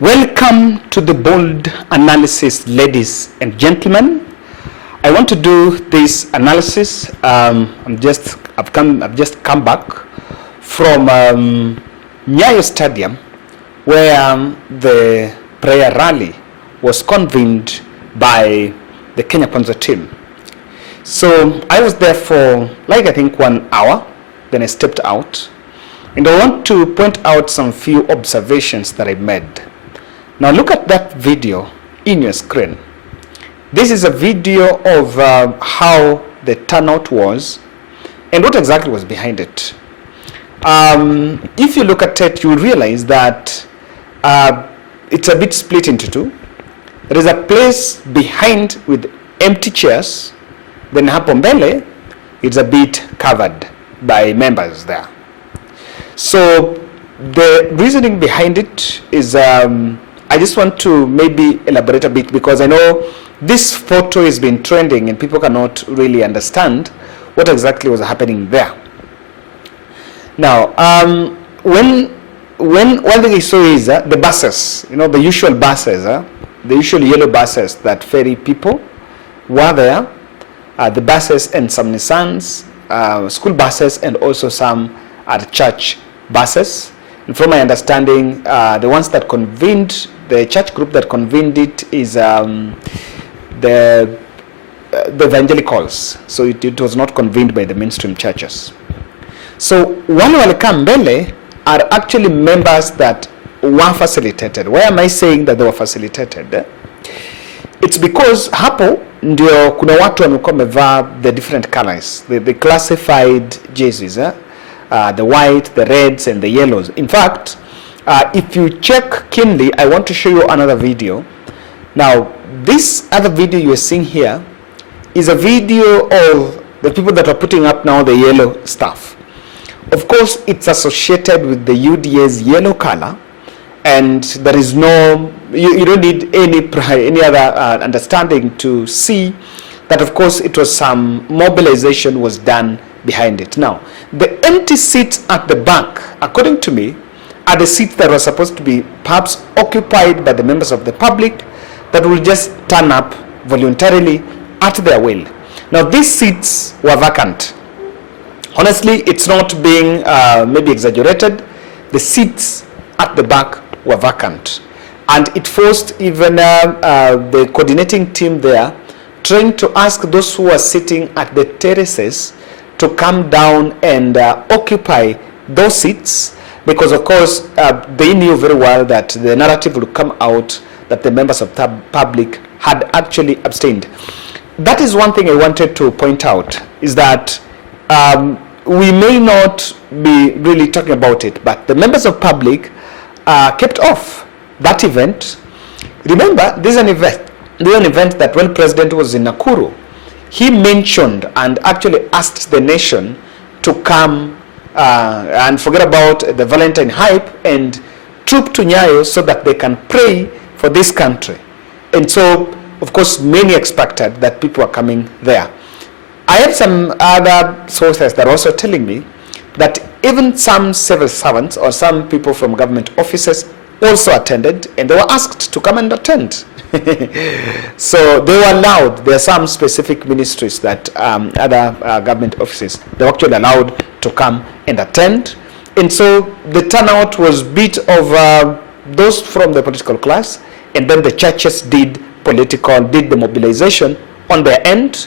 Welcome to the bold analysis, ladies and gentlemen. I want to do this analysis. I've just come back from Nyayo Stadium, where the prayer rally was convened by the Kenya Kwanza team. So I was there for I think 1 hour. Then I stepped out, and I want to point out some few observations that I made. Now look at that video in your screen. This is a video of how the turnout was and what exactly was behind it. If you look at it, you will realize that it's a bit split into two. There is a place behind with empty chairs. Then hapo mbele, it's a bit covered by members there. So the reasoning behind it is I just want to maybe elaborate a bit, because I know this photo has been trending and people cannot really understand what exactly was happening there. Now, one thing I saw is the buses, the usual buses, the usual yellow buses that ferry people were there, the buses and some Nissans, school buses, and also some are church buses. And from my understanding, the ones that convened, the church group that convened it is the evangelicals. So it was not convened by the mainstream churches. So wale walika mbele are actually members that were facilitated. Why am I saying that they were facilitated? It's because hapo ndio kuna watu wamekuwa wamevaa the different colors, the classified jerseys, the white, the reds, and the yellows. In fact, if you check keenly, I want to show you another video. Now, this other video you are seeing here is a video of the people that are putting up now the yellow stuff. Of course, it's associated with the UDA's yellow color, and there is no, you don't need any other understanding to see that, of course, it was some mobilization was done behind it. Now, the empty seats at the back, according to me, are the seats that were supposed to be perhaps occupied by the members of the public that will just turn up voluntarily at their will. Now, these seats were vacant. Honestly, it's not being maybe exaggerated. The seats at the back were vacant. And it forced even the coordinating team there trying to ask those who are sitting at the terraces to come down and occupy those seats, because of course they knew very well that the narrative would come out that the members of the public had actually abstained. That is one thing I wanted to point out, is that we may not be really talking about it, but the members of public kept off that event. Remember, this is an event that when President was in Nakuru, he mentioned and actually asked the nation to come and forget about the Valentine hype and troop to Nyayo so that they can pray for this country. And so, of course, many expected that people are coming there. I have some other sources that are also telling me that even some civil servants or some people from government offices also attended, and they were asked to come and attend. So they were allowed. There are some specific ministries that other government offices, they were actually allowed to come and attend. And so the turnout was bit of those from the political class, and then the churches did the mobilization on their end.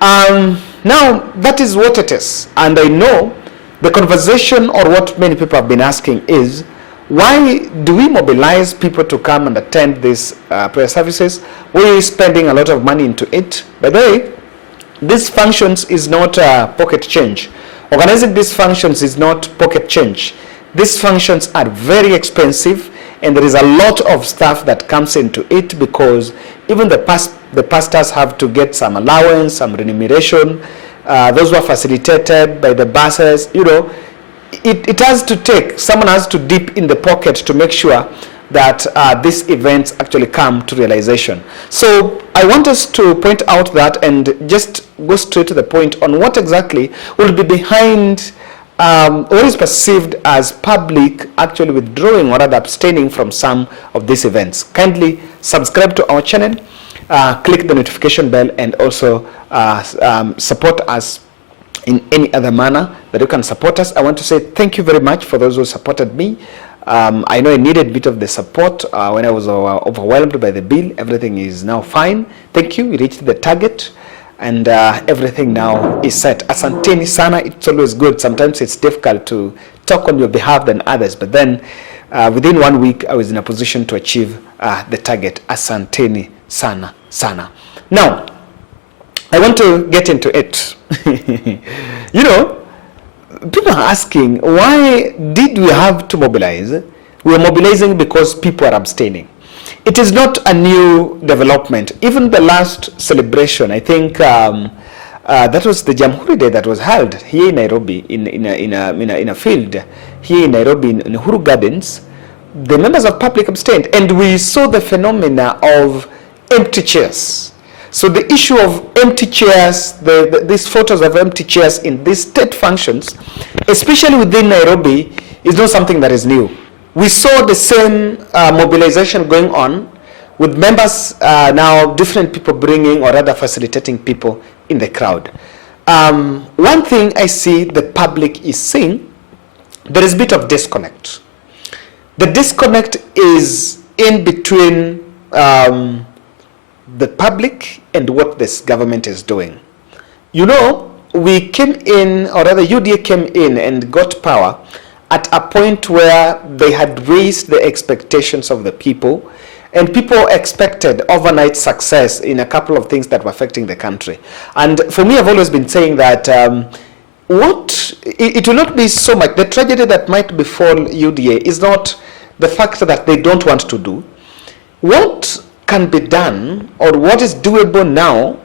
Now that is what it is. And I know the conversation, or what many people have been asking, is why do we mobilize people to come and attend these prayer services? We're spending a lot of money into it. By the way, these functions is not pocket change. Organizing these functions is not pocket change. These functions are very expensive, and there is a lot of stuff that comes into it, because even the pastors have to get some allowance, some remuneration. Those who are facilitated by the buses, it has to take, someone has to dip in the pocket to make sure that these events actually come to realization. So I want us to point out that and just go straight to the point on what exactly will be behind what is perceived as public actually withdrawing or rather abstaining from some of these events. Kindly subscribe to our channel, click the notification bell, and also support us in any other manner that you can support us. I want to say thank you very much for those who supported me. I know I needed a bit of the support when I was overwhelmed by the bill. Everything is now fine. Thank you. We reached the target. And everything now is set. Asanteni sana. It's always good. Sometimes it's difficult to talk on your behalf than others, but then within 1 week I was in a position to achieve the target. Asanteni sana sana. Now I want to get into it. You know, people are asking, why did we have to mobilize? We are mobilizing because people are abstaining. It is not a new development. Even the last celebration, I think that was the Jamhuri Day that was held here in Nairobi, in a field here in Nairobi in Uhuru Gardens. The members of public abstained, and we saw the phenomena of empty chairs. So the issue of empty chairs, these photos of empty chairs in these state functions, especially within Nairobi, is not something that is new. We saw the same mobilization going on with members now, different people bringing or rather facilitating people in the crowd. One thing I see the public is seeing, there is a bit of disconnect. The disconnect is in between the public and what this government is doing. You know, we came in, or rather UDA came in and got power at a point where they had raised the expectations of the people, and people expected overnight success in a couple of things that were affecting the country. And for me, I've always been saying that it will not be so much, the tragedy that might befall UDA is not the fact that they don't want to do. What can be done, or what is doable now,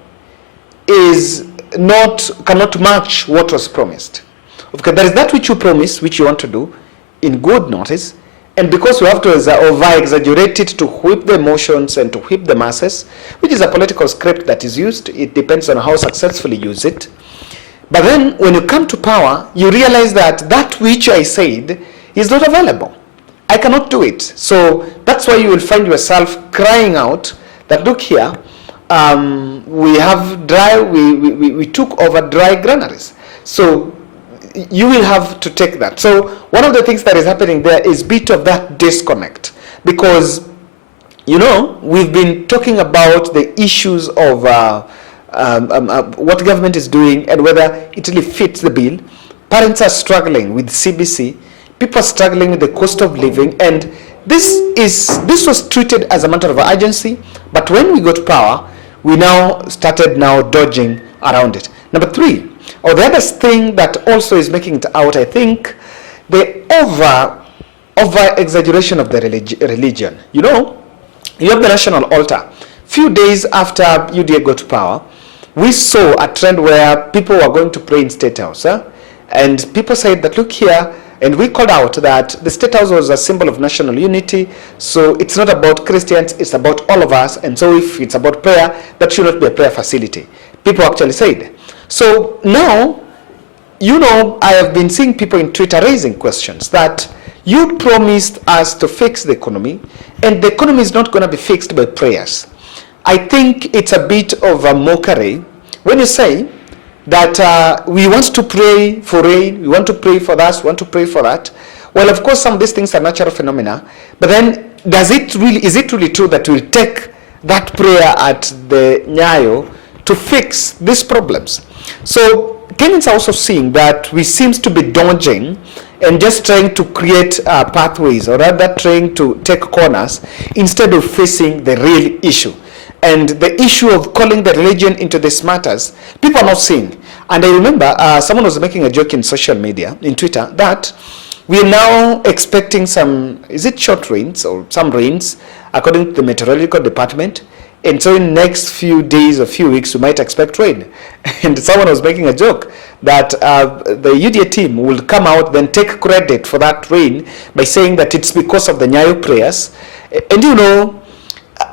cannot match what was promised. Okay, there is that which you promise, which you want to do in good notice, and because we have to over-exaggerate it to whip the emotions and to whip the masses, which is a political script that is used, it depends on how successfully you use it. But then when you come to power, you realize that that which I said is not available. I cannot do it. So that's why you will find yourself crying out that, look here, we took over dry granaries. So you will have to take that. So one of the things that is happening there is a bit of that disconnect, because, you know, we've been talking about the issues of what government is doing and whether it really fits the bill. Parents are struggling with CBC. People are struggling with the cost of living, and this was treated as a matter of urgency. But when we got power, we now started dodging around it. Number three, or the other thing that also is making it out, I think, the over exaggeration of the religion. You know, you have the national altar. Few days after UDA got power, we saw a trend where people were going to pray in State House, and people said that, look here, and we called out that the State House was a symbol of national unity, so it's not about Christians, it's about all of us, and so if it's about prayer, that should not be a prayer facility. People actually said. So now, you know, I have been seeing people in Twitter raising questions that you promised us to fix the economy, and the economy is not going to be fixed by prayers. I think it's a bit of a mockery when you say that we want to pray for rain, we want to pray for that, we want to pray for that. Well, of course, some of these things are natural phenomena, but then is it really true that we'll take that prayer at the Nyayo to fix these problems? So Kenyans are also seeing that we seems to be dodging and just trying to create pathways, or rather trying to take corners instead of facing the real issue. And the issue of calling the religion into these matters, people are not seeing. And I remember someone was making a joke in social media, in Twitter, that we are now expecting some, is it short rains or some rains, according to the meteorological department. And so in the next few days or few weeks, we might expect rain. And someone was making a joke that the UDA team will come out, then take credit for that rain by saying that it's because of the Nyayo prayers. And you know,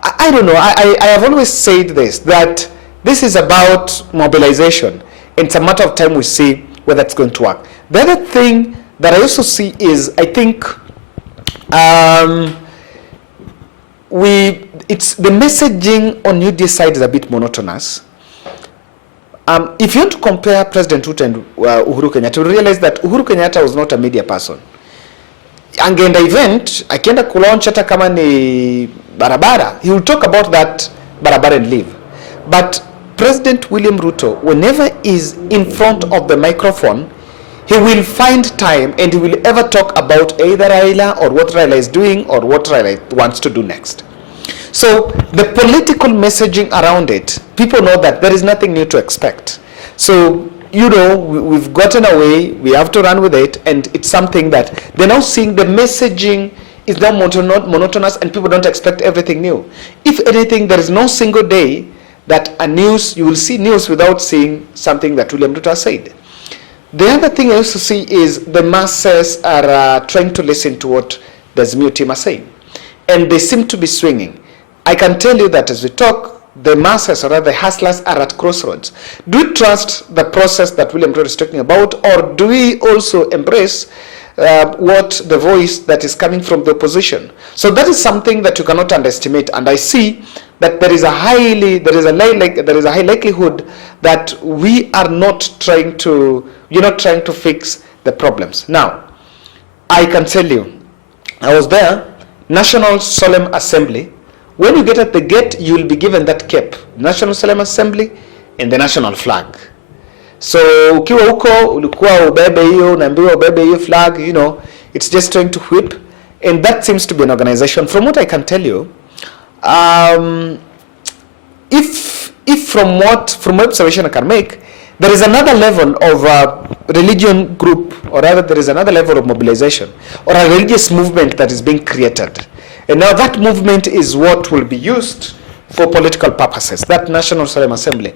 I don't know, I have always said this, that this is about mobilization. It's a matter of time we see whether it's going to work. The other thing that I also see is, I think, it's the messaging on UDA side is a bit monotonous. If you want to compare President Ruto and Uhuru Kenyatta, you realize that Uhuru Kenyatta was not a media person. Angeenda event, akienda kulaunch hata kama ni barabara, he will talk about that barabara and leave. But President William Ruto, whenever is in front of the microphone, he will find time and he will ever talk about either Raila or what Raila is doing or what Raila wants to do next. So the political messaging around it, people know that there is nothing new to expect. So, you know, we've gotten away, we have to run with it, and it's something that they're now seeing the messaging is now monotonous and people don't expect everything new. If anything, there is no single day that you will see news without seeing something that William Ruto said. The other thing I also see is the masses are trying to listen to what the Azimio team are saying. And they seem to be swinging. I can tell you that as we talk, the masses, or rather the hustlers, are at crossroads. Do we trust the process that William Ruto is talking about, or do we also embrace the voice that is coming from the opposition? So that is something that you cannot underestimate. And I see that there is a high likelihood that we are not trying to, fix the problems. Now, I can tell you, I was there, National Solemn Assembly. When you get at the gate, you will be given that cape, National Solemn Assembly and the national flag. So ukiwa huko ulikuwa ubebe hiyo, unaambiwa ubebe hiyo flag, it's just trying to whip, and that seems to be an organization. From what I can tell you, if from my observation I can make, there is another level of religion group, or rather there is another level of mobilization or a religious movement that is being created. And now that movement is what will be used for political purposes. That National Solemn Assembly,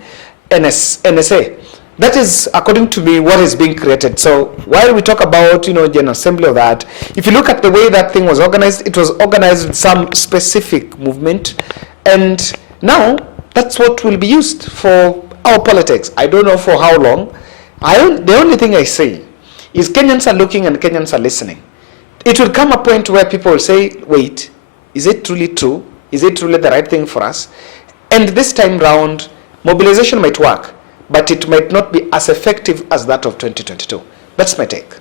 NSA, that is, according to me, what is being created. So while we talk about, General Assembly of that, if you look at the way that thing was organized, it was organized with some specific movement. And now that's what will be used for our politics. I don't know for how long. The only thing I say is Kenyans are looking and Kenyans are listening. It will come a point where people will say, wait, is it truly true? Is it truly the right thing for us? And this time round, mobilization might work, but it might not be as effective as that of 2022. That's my take.